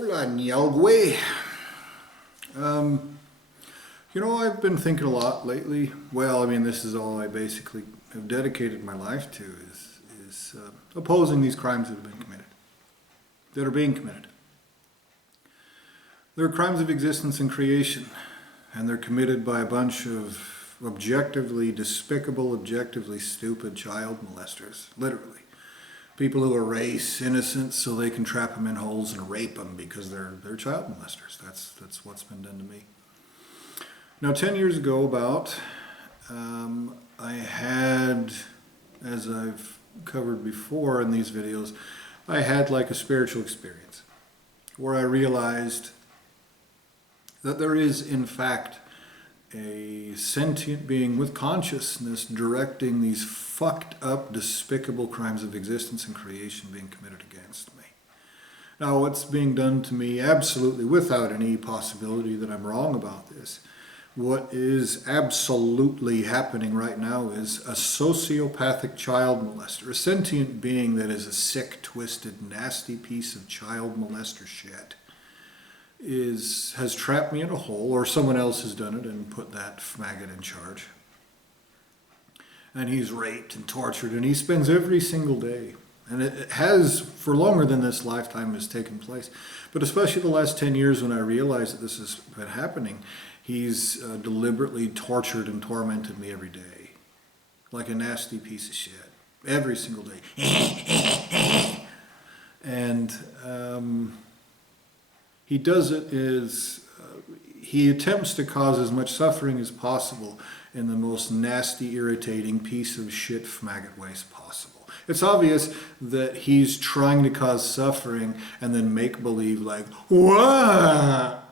Hola, Nyalgwe. I've been thinking a lot lately. Well, I mean, this is all I basically have dedicated my life to is opposing these crimes that have been committed, that are being committed. They're crimes of existence and creation, and they're committed by a bunch of objectively despicable, objectively stupid child molesters, literally. People who erase innocence so they can trap them in holes and rape them because they're child molesters. That's what's been done to me. Now, 10 years ago, I had, as I've covered before in these videos, I had like a spiritual experience where I realized that there is, in fact, a sentient being with consciousness directing these fucked up, despicable crimes of existence and creation being committed against me. Now, what's being done to me, absolutely without any possibility that I'm wrong about this, what is absolutely happening right now is a sociopathic child molester, a sentient being that is a sick, twisted, nasty piece of child molester shit, has trapped me in a hole, or someone else has done it and put that maggot in charge. And he's raped and tortured, and he spends every single day. And it has, for longer than this lifetime has taken place. But especially the last 10 years when I realized that this has been happening, he's deliberately tortured and tormented me every day. Like a nasty piece of shit. Every single day. And he does it he attempts to cause as much suffering as possible in the most nasty, irritating piece of shit maggot ways possible. It's obvious that he's trying to cause suffering and then make believe like, what?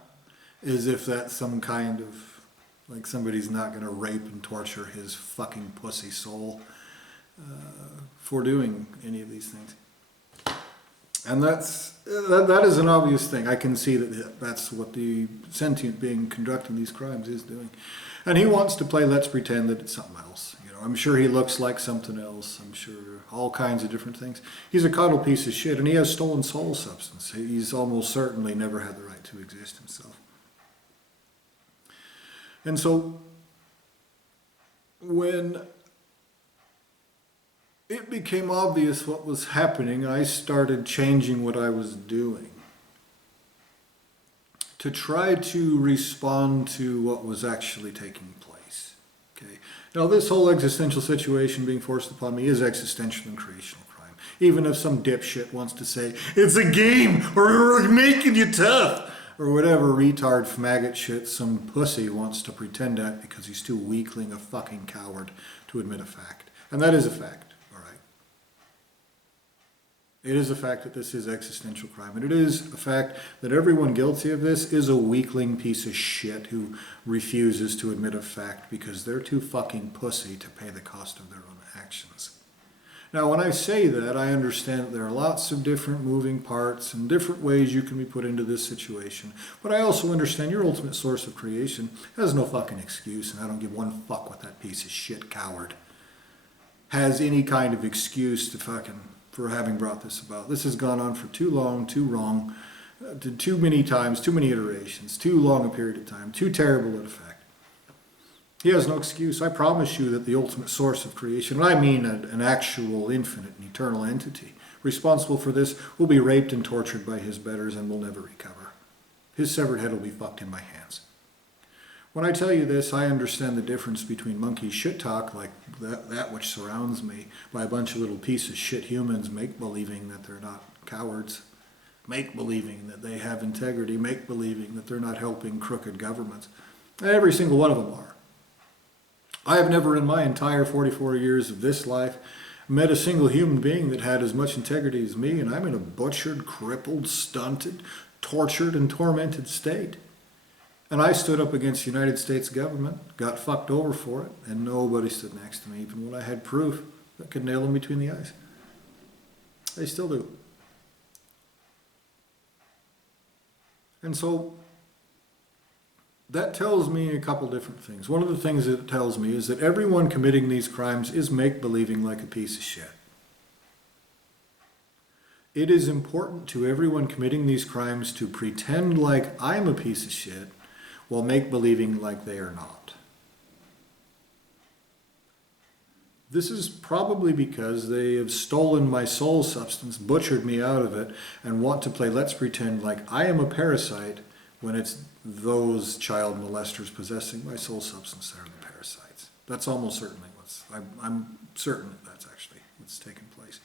As if that's some kind of, like somebody's not going to rape and torture his fucking pussy soul for doing any of these things. And that is an obvious thing. I can see that that's what the sentient being conducting these crimes is doing. And he wants to play let's pretend that it's something else. I'm sure he looks like something else. I'm sure all kinds of different things. He's a coddle piece of shit, and he has stolen soul substance. He's almost certainly never had the right to exist himself. And so when it became obvious what was happening, I started changing what I was doing to try to respond to what was actually taking place. Okay. Now, this whole existential situation being forced upon me is existential and creational crime. Even if some dipshit wants to say, it's a game, or we're making you tough, or whatever retard maggot shit some pussy wants to pretend at because he's too weakling a fucking coward to admit a fact. And that is a fact. It is a fact that this is existential crime, and it is a fact that everyone guilty of this is a weakling piece of shit who refuses to admit a fact because they're too fucking pussy to pay the cost of their own actions. Now, when I say that, I understand that there are lots of different moving parts and different ways you can be put into this situation, but I also understand your ultimate source of creation has no fucking excuse, and I don't give one fuck what that piece of shit coward has any kind of excuse to fucking for having brought this about. This has gone on for too long, too wrong, too many times, too many iterations, too long a period of time, too terrible an effect. He has no excuse. I promise you that the ultimate source of creation, and I mean an actual infinite and eternal entity, responsible for this will be raped and tortured by his betters and will never recover. His severed head will be fucked in my hands. When I tell you this, I understand the difference between monkey shit talk, like that which surrounds me, by a bunch of little piece of shit humans make-believing that they're not cowards, make-believing that they have integrity, make-believing that they're not helping crooked governments. Every single one of them are. I have never in my entire 44 years of this life met a single human being that had as much integrity as me, and I'm in a butchered, crippled, stunted, tortured, and tormented state. And I stood up against the United States government, got fucked over for it, and nobody stood next to me, even when I had proof that could nail them between the eyes. They still do. And so that tells me a couple different things. One of the things that it tells me is that everyone committing these crimes is make-believing like a piece of shit. It is important to everyone committing these crimes to pretend like I'm a piece of shit while make-believing like they are not. This is probably because they have stolen my soul substance, butchered me out of it, and want to play let's pretend like I am a parasite when it's those child molesters possessing my soul substance that are the parasites. That's almost certainly I'm certain that's actually what's taken place.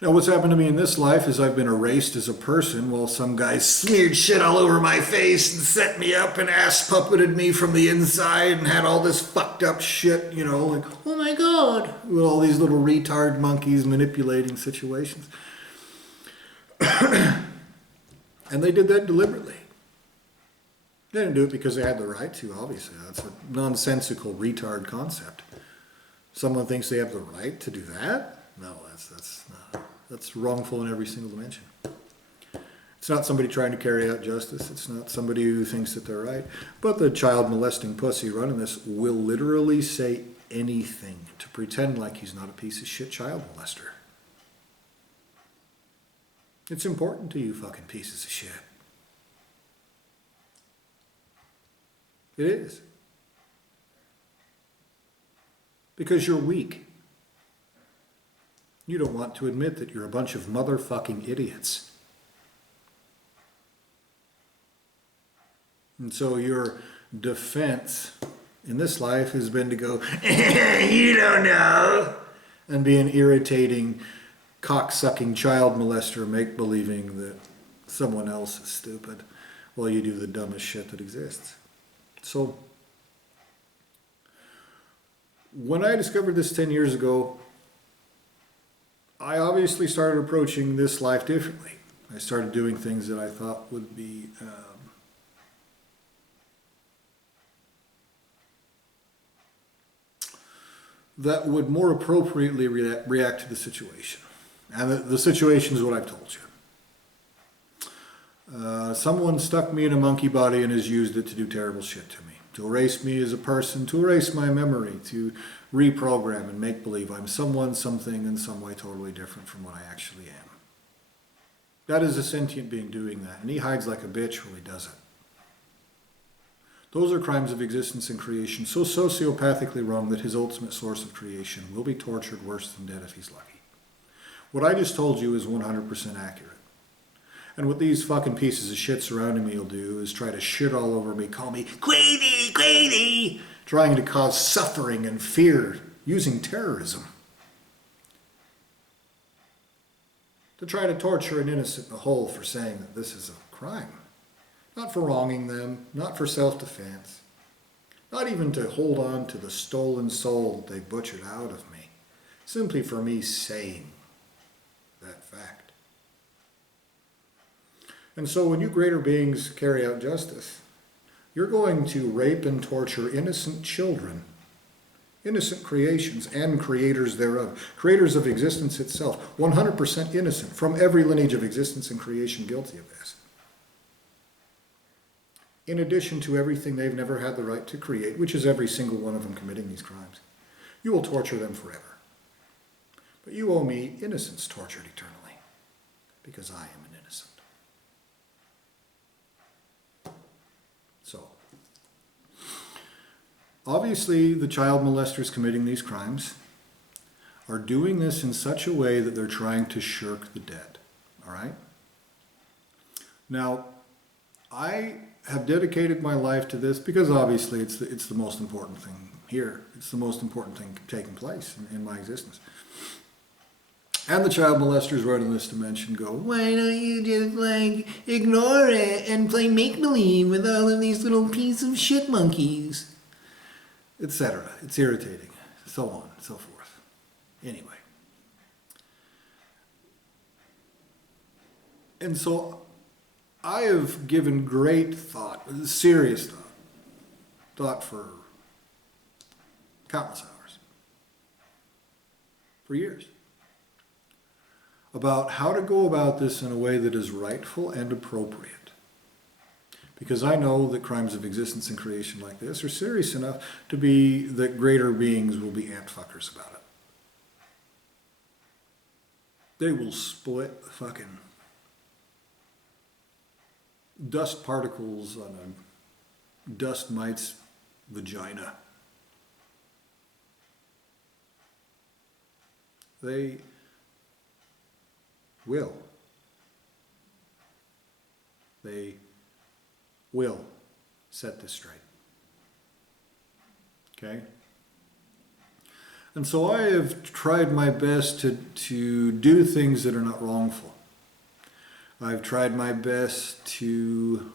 Now, what's happened to me in this life is I've been erased as a person while some guy smeared shit all over my face and set me up and ass puppeted me from the inside and had all this fucked up shit, you know, like, oh my God, with all these little retard monkeys manipulating situations. And they did that deliberately. They didn't do it because they had the right to, obviously. That's a nonsensical retard concept. Someone thinks they have the right to do that? No, that's wrongful in every single dimension. It's not somebody trying to carry out justice. It's not somebody who thinks that they're right. But the child molesting pussy running this will literally say anything to pretend like he's not a piece of shit child molester. It's important to you fucking pieces of shit. It is. Because you're weak. You don't want to admit that you're a bunch of motherfucking idiots. And so your defense in this life has been to go, you don't know, and be an irritating, cock-sucking child molester, make-believing that someone else is stupid while you do the dumbest shit that exists. So, when I discovered this 10 years ago, I obviously started approaching this life differently. I started doing things that I thought would be that would more appropriately react to the situation. And the situation is what I've told you. Someone stuck me in a monkey body and has used it to do terrible shit to me. To erase me as a person, to erase my memory, to reprogram and make believe I'm someone, something, in some way totally different from what I actually am. That is a sentient being doing that, and he hides like a bitch while he does it. Those are crimes of existence and creation, so sociopathically wrong that his ultimate source of creation will be tortured worse than dead if he's lucky. What I just told you is 100% accurate. And what these fucking pieces of shit surrounding me will do is try to shit all over me, call me Queenie, Queenie, trying to cause suffering and fear using terrorism. To try to torture an innocent in a hole for saying that this is a crime. Not for wronging them, not for self-defense, not even to hold on to the stolen soul that they butchered out of me, simply for me saying that fact. And so when you greater beings carry out justice, you're going to rape and torture innocent children, innocent creations and creators thereof, creators of existence itself, 100% innocent from every lineage of existence and creation guilty of this. In addition to everything they've never had the right to create, which is every single one of them committing these crimes. You will torture them forever. But you owe me innocence tortured eternally, because I am an innocent. So, obviously the child molesters committing these crimes are doing this in such a way that they're trying to shirk the dead, all right? Now, I have dedicated my life to this because obviously it's the most important thing here. It's the most important thing taking place in my existence. And the child molesters right in this dimension go, why don't you just ignore it and play make-believe with all of these little piece of shit monkeys, etc. It's irritating, so on and so forth. Anyway. And so I have given great thought, serious thought for countless hours, for years, about how to go about this in a way that is rightful and appropriate. Because I know that crimes of existence and creation like this are serious enough to be that greater beings will be ant fuckers about it. They will split fucking dust particles on a dust mite's vagina. They will. They will set this straight. Okay? And so I have tried my best to do things that are not wrongful. I've tried my best to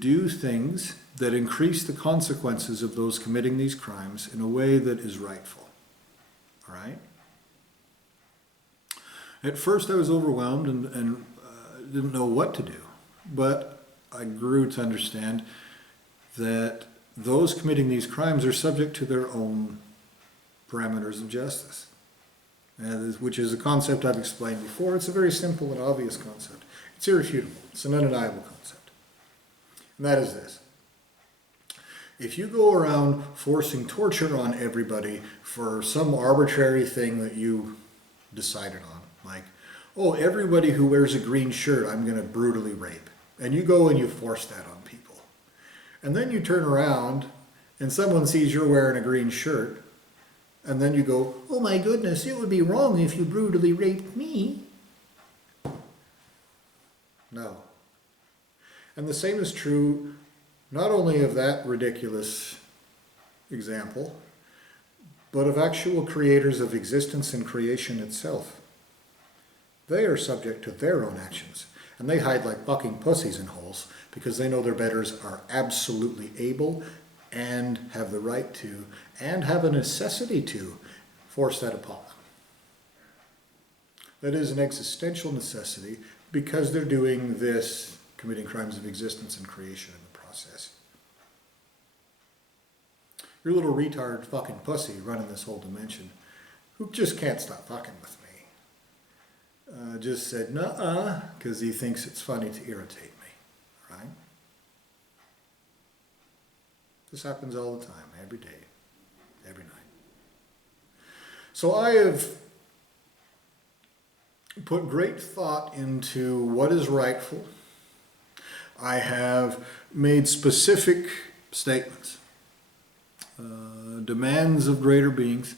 do things that increase the consequences of those committing these crimes in a way that is rightful. All right? At first I was overwhelmed and didn't know what to do, but I grew to understand that those committing these crimes are subject to their own parameters of justice, which is a concept I've explained before. It's a very simple and obvious concept. It's irrefutable. It's an undeniable concept. And that is this. If you go around forcing torture on everybody for some arbitrary thing that you decided on, like, oh, everybody who wears a green shirt, I'm going to brutally rape. And you go and you force that on people. And then you turn around and someone sees you're wearing a green shirt. And then you go, oh my goodness, it would be wrong if you brutally raped me. No. And the same is true not only of that ridiculous example, but of actual creators of existence and creation itself. They are subject to their own actions, and they hide like fucking pussies in holes because they know their betters are absolutely able and have the right to, and have a necessity to, force that upon them. That is an existential necessity because they're doing this, committing crimes of existence and creation in the process. Your little retard fucking pussy running this whole dimension, who just can't stop fucking with me, just said nuh-uh, because he thinks it's funny to irritate me, right? This happens all the time, every day, every night. So I have put great thought into what is rightful. I have made specific statements, demands of greater beings,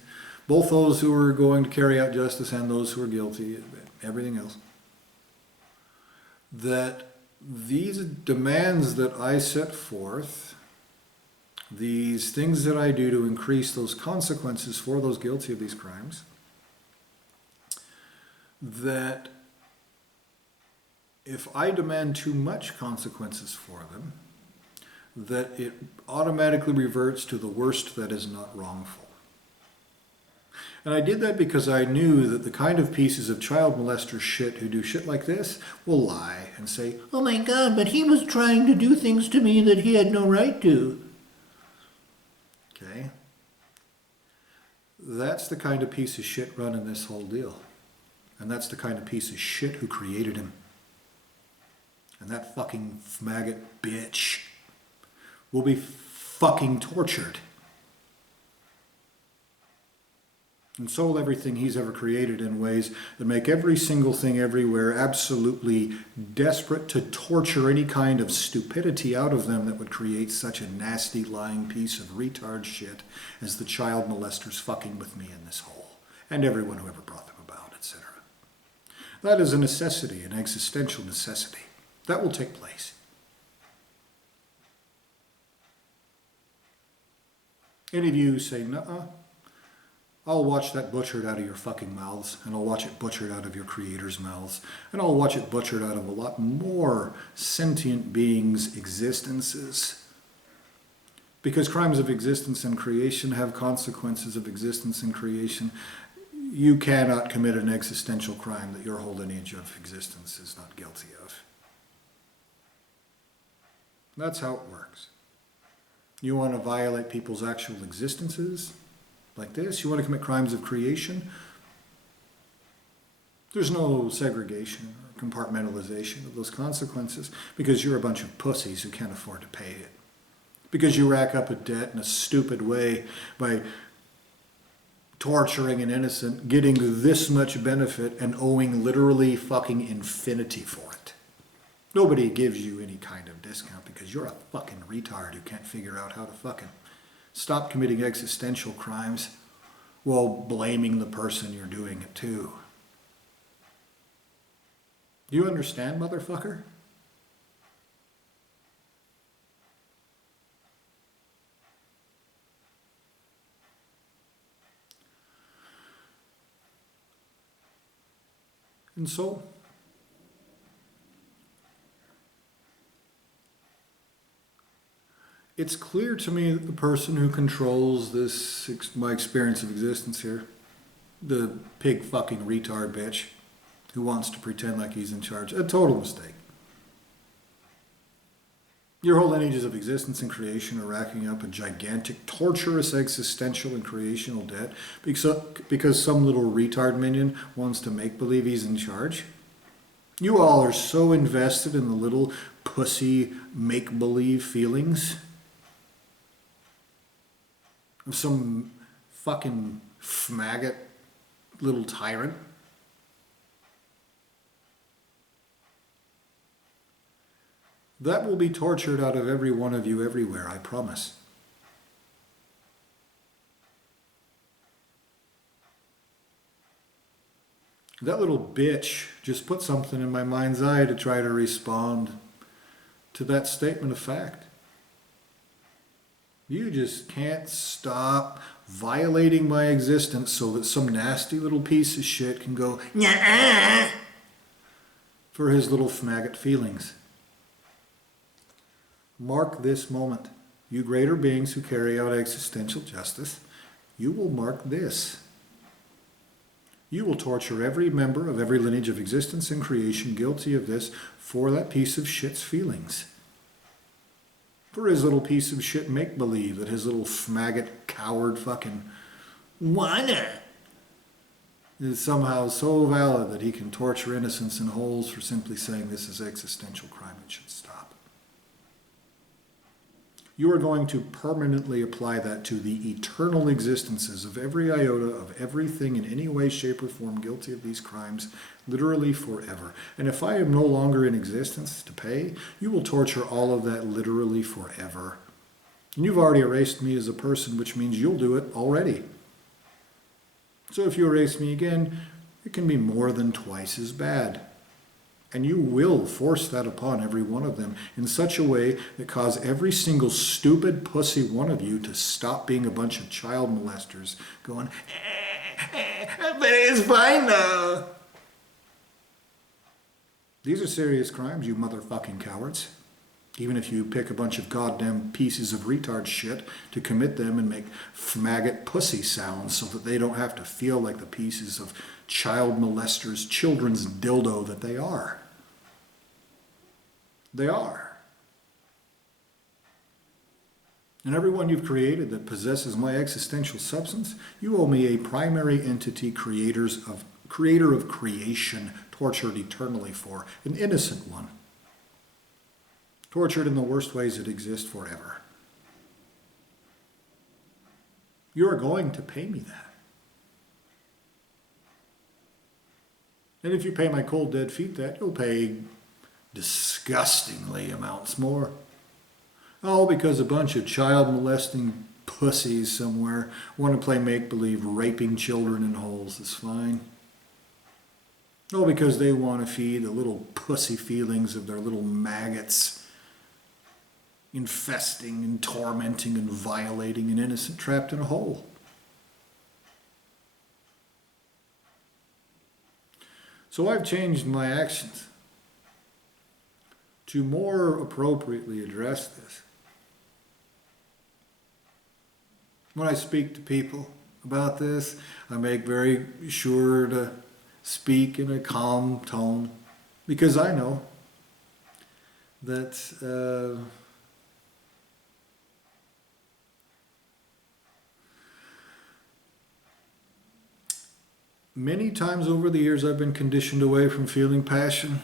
both those who are going to carry out justice and those who are guilty, everything else, that these demands that I set forth, these things that I do to increase those consequences for those guilty of these crimes, that if I demand too much consequences for them, that it automatically reverts to the worst that is not wrongful. And I did that because I knew that the kind of pieces of child molester shit who do shit like this will lie and say, oh my God, but he was trying to do things to me that he had no right to. Okay? That's the kind of piece of shit running this whole deal. And that's the kind of piece of shit who created him. And that fucking maggot bitch will be fucking tortured. And so will everything he's ever created in ways that make every single thing everywhere absolutely desperate to torture any kind of stupidity out of them that would create such a nasty lying piece of retard shit as the child molesters fucking with me in this hole. And everyone who ever brought them about, etc. That is a necessity, an existential necessity. That will take place. Any of you say, nuh-uh, I'll watch that butchered out of your fucking mouths, and I'll watch it butchered out of your creators' mouths, and I'll watch it butchered out of a lot more sentient beings' existences. Because crimes of existence and creation have consequences of existence and creation. You cannot commit an existential crime that your whole lineage of existence is not guilty of. That's how it works. You want to violate people's actual existences like this? You want to commit crimes of creation? There's no segregation or compartmentalization of those consequences because you're a bunch of pussies who can't afford to pay it. Because you rack up a debt in a stupid way by torturing an innocent, getting this much benefit, and owing literally fucking infinity for it. Nobody gives you any kind of discount because you're a fucking retard who can't figure out how to fucking stop committing existential crimes while blaming the person you're doing it to. Do you understand, motherfucker? And so, it's clear to me that the person who controls this, my experience of existence here, the pig fucking retard bitch who wants to pretend like he's in charge, a total mistake. Your whole lineages of existence and creation are racking up a gigantic, torturous existential and creational debt because some little retard minion wants to make believe he's in charge. You all are so invested in the little pussy make-believe feelings of some fucking faggot little tyrant. That will be tortured out of every one of you everywhere, I promise. That little bitch just put something in my mind's eye to try to respond to that statement of fact. You just can't stop violating my existence so that some nasty little piece of shit can go, "Nyah-ah," for his little faggot feelings. Mark this moment. You greater beings who carry out existential justice, you will mark this. You will torture every member of every lineage of existence and creation guilty of this for that piece of shit's feelings. For his little piece of shit make-believe that his little faggot coward fucking wanna is somehow so valid that he can torture innocents in holes for simply saying this is existential crime and should stop. You are going to permanently apply that to the eternal existences of every iota of everything in any way, shape, or form guilty of these crimes, literally forever. And if I am no longer in existence to pay, you will torture all of that literally forever. And you've already erased me as a person, which means you'll do it already. So if you erase me again, it can be more than twice as bad. And you will force that upon every one of them in such a way that cause every single stupid pussy one of you to stop being a bunch of child molesters going, but it's fine now. These are serious crimes, you motherfucking cowards. Even if you pick a bunch of goddamn pieces of retard shit to commit them and make faggot pussy sounds so that they don't have to feel like the pieces of child molesters, children's dildo that they are. They are. And everyone you've created that possesses my existential substance, you owe me a primary entity creator of creation, tortured eternally for, an innocent one. Tortured in the worst ways that exist forever. You are going to pay me that. And if you pay my cold dead feet that, you'll pay disgustingly amounts more. All because a bunch of child molesting pussies somewhere want to play make-believe raping children in holes is fine. All because they want to feed the little pussy feelings of their little maggots, infesting and tormenting and violating an innocent trapped in a hole. So I've changed my actions to more appropriately address this. When I speak to people about this, I make very sure to speak in a calm tone because I know that many times over the years I've been conditioned away from feeling passion.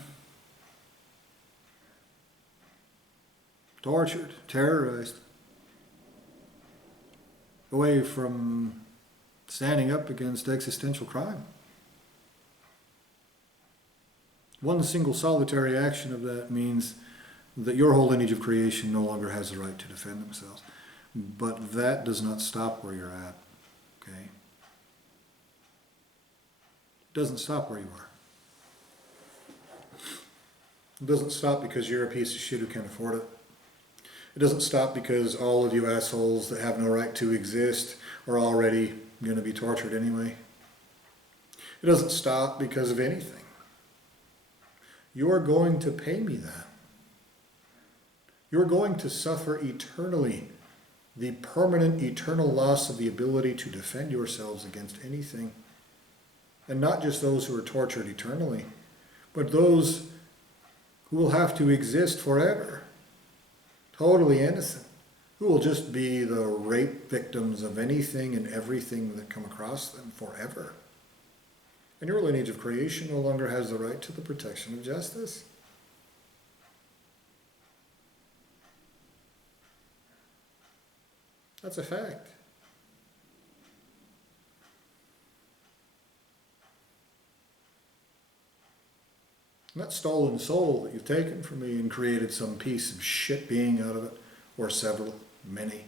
Tortured, terrorized, away from standing up against existential crime. One single solitary action of that means that your whole lineage of creation no longer has the right to defend themselves. But that does not stop where you're at, okay? It doesn't stop where you are. It doesn't stop because you're a piece of shit who can't afford it. It doesn't stop because all of you assholes that have no right to exist are already going to be tortured anyway. It doesn't stop because of anything. You're going to pay me that. You're going to suffer eternally the permanent, eternal loss of the ability to defend yourselves against anything. And not just those who are tortured eternally, but those who will have to exist forever, totally innocent, who will just be the rape victims of anything and everything that come across them forever. And your lineage of creation no longer has the right to the protection of justice. That's a fact. And that stolen soul that you've taken from me and created some piece of shit being out of it, or several, many,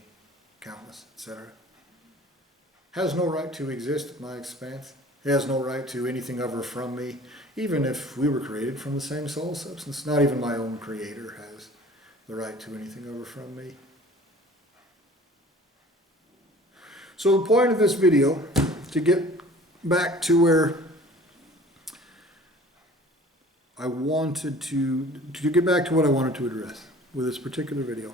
countless, etc., has no right to exist at my expense. It has no right to anything of or from me, even if we were created from the same soul substance. Not even my own creator has the right to anything of or from me. So the point of this video, to get back to where I wanted to get back to what I wanted to address with this particular video,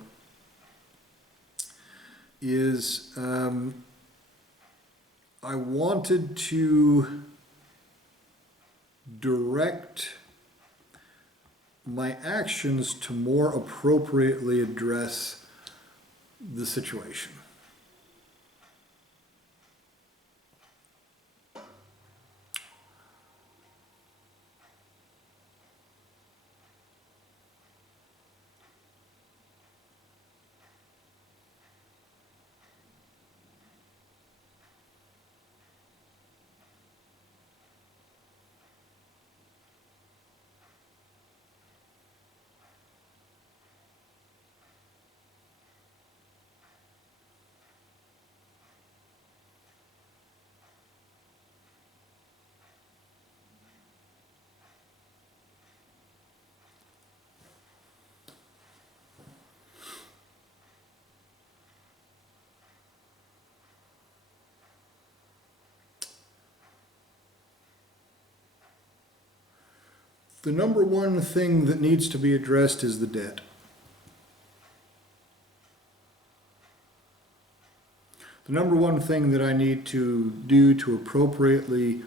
is I wanted to direct my actions to more appropriately address the situation. The number one thing that needs to be addressed is the debt. The number one thing that I need to do to appropriately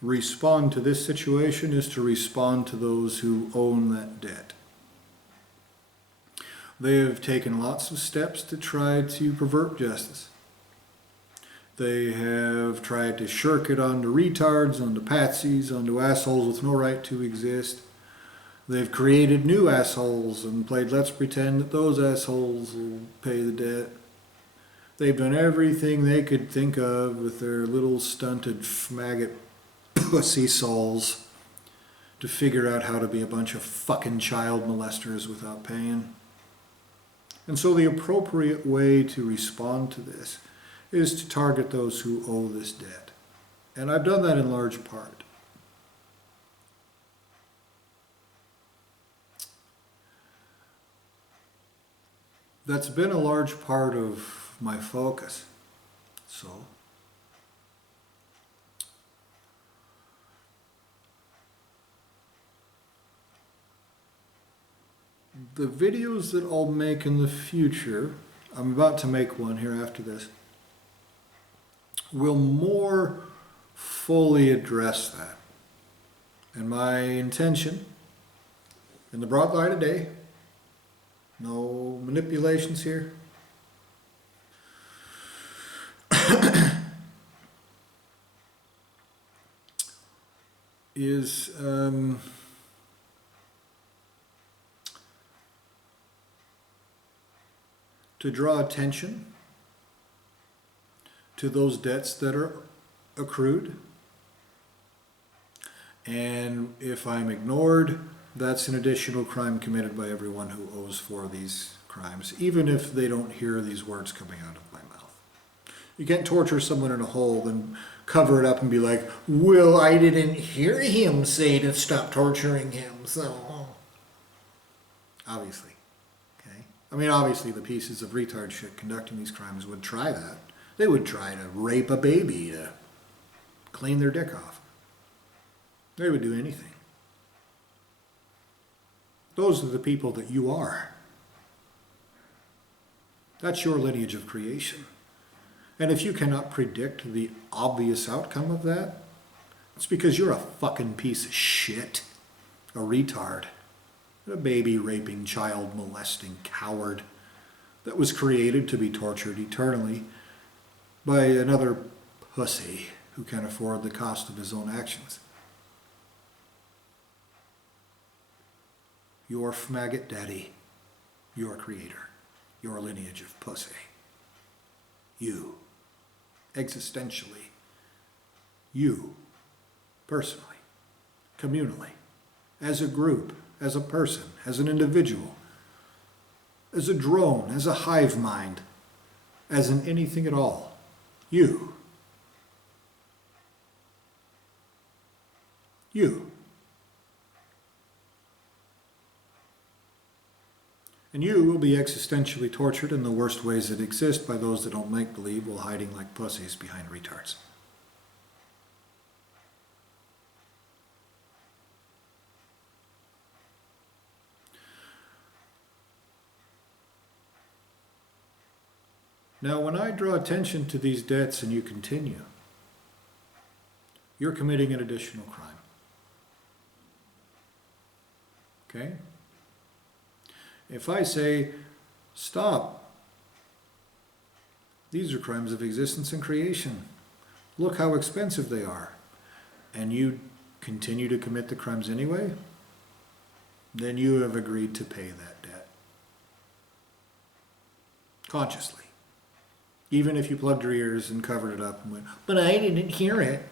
respond to this situation is to respond to those who own that debt. They have taken lots of steps to try to pervert justice. They have tried to shirk it onto retards, onto patsies, onto assholes with no right to exist. They've created new assholes and played let's pretend that those assholes will pay the debt. They've done everything they could think of with their little stunted maggot pussy souls to figure out how to be a bunch of fucking child molesters without paying. And so the appropriate way to respond to this is to target those who owe this debt. And I've done that in large part. That's been a large part of my focus. So, the videos that I'll make in the future, I'm about to make one here after this, will more fully address that. And my intention, in the broad light of day, no manipulations here, is to draw attention to those debts that are accrued. And if I'm ignored, that's an additional crime committed by everyone who owes for these crimes, even if they don't hear these words coming out of my mouth. You can't torture someone in a hole and cover it up and be like, well, I didn't hear him say to stop torturing him, so... Obviously. Okay? I mean, obviously the pieces of retard shit conducting these crimes would try that. They would try to rape a baby to clean their dick off. They would do anything. Those are the people that you are. That's your lineage of creation. And if you cannot predict the obvious outcome of that, it's because you're a fucking piece of shit. A retard. A baby raping, child molesting coward that was created to be tortured eternally by another pussy who can afford the cost of his own actions. Your faggot daddy, your creator, your lineage of pussy. You, existentially, you, personally, communally, as a group, as a person, as an individual, as a drone, as a hive mind, as in anything at all. You. You. And you will be existentially tortured in the worst ways that exist by those that don't make believe while hiding like pussies behind retards. Now, when I draw attention to these debts and you continue, you're committing an additional crime. Okay? If I say, stop, these are crimes of existence and creation. Look how expensive they are. And you continue to commit the crimes anyway, then you have agreed to pay that debt. Consciously. Even if you plugged your ears and covered it up and went, but I didn't hear it.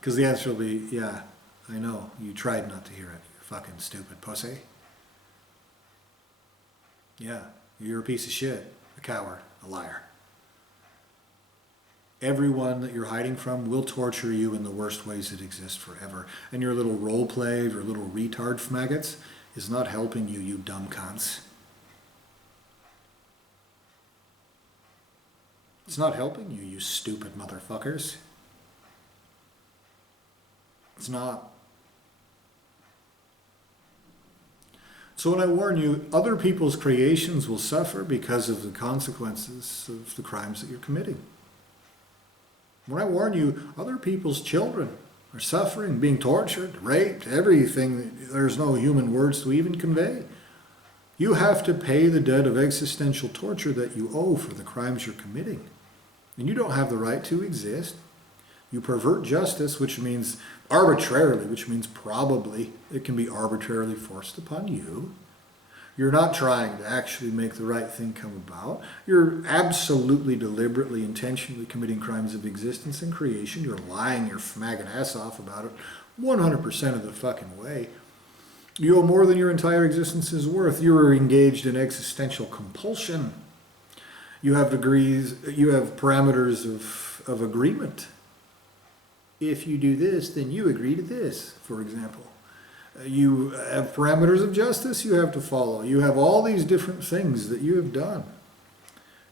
Because the answer will be, yeah, I know, you tried not to hear it, you fucking stupid pussy. Yeah, you're a piece of shit, a coward, a liar. Everyone that you're hiding from will torture you in the worst ways that exist forever. And your little role play, your little retard maggots is not helping you, you dumb cunts. It's not helping you, you stupid motherfuckers. It's not. So when I warn you, other people's creations will suffer because of the consequences of the crimes that you're committing. When I warn you, other people's children are suffering, being tortured, raped, everything. There's no human words to even convey. You have to pay the debt of existential torture that you owe for the crimes you're committing. And you don't have the right to exist. You pervert justice, which means arbitrarily, which means probably it can be arbitrarily forced upon you. You're not trying to actually make the right thing come about. You're absolutely, deliberately, intentionally committing crimes of existence and creation. You're lying your faggot ass off about it 100% of the fucking way. You owe more than your entire existence is worth. You're engaged in existential compulsion. You have degrees, you have parameters of agreement. If you do this, then you agree to this, for example. You have parameters of justice you have to follow. You have all these different things that you have done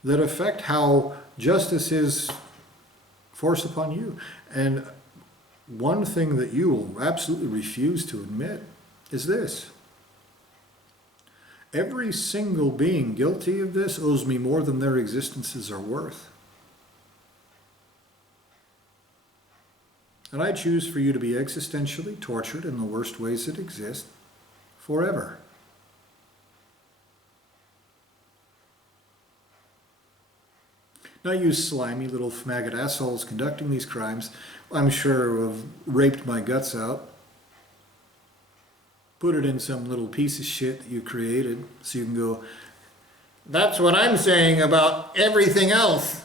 that affect how justice is forced upon you. And one thing that you will absolutely refuse to admit is this. Every single being guilty of this owes me more than their existences are worth. And I choose for you to be existentially tortured in the worst ways that exist forever. Now you slimy little faggot assholes conducting these crimes, I'm sure have raped my guts out, put it in some little piece of shit that you created so you can go, that's what I'm saying about everything else.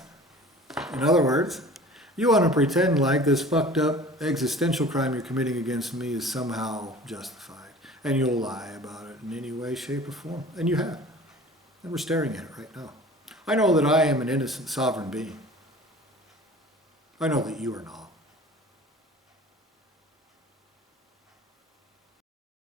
In other words, you want to pretend like this fucked up existential crime you're committing against me is somehow justified. And you'll lie about it in any way, shape, or form. And you have. And we're staring at it right now. I know that I am an innocent sovereign being. I know that you are not.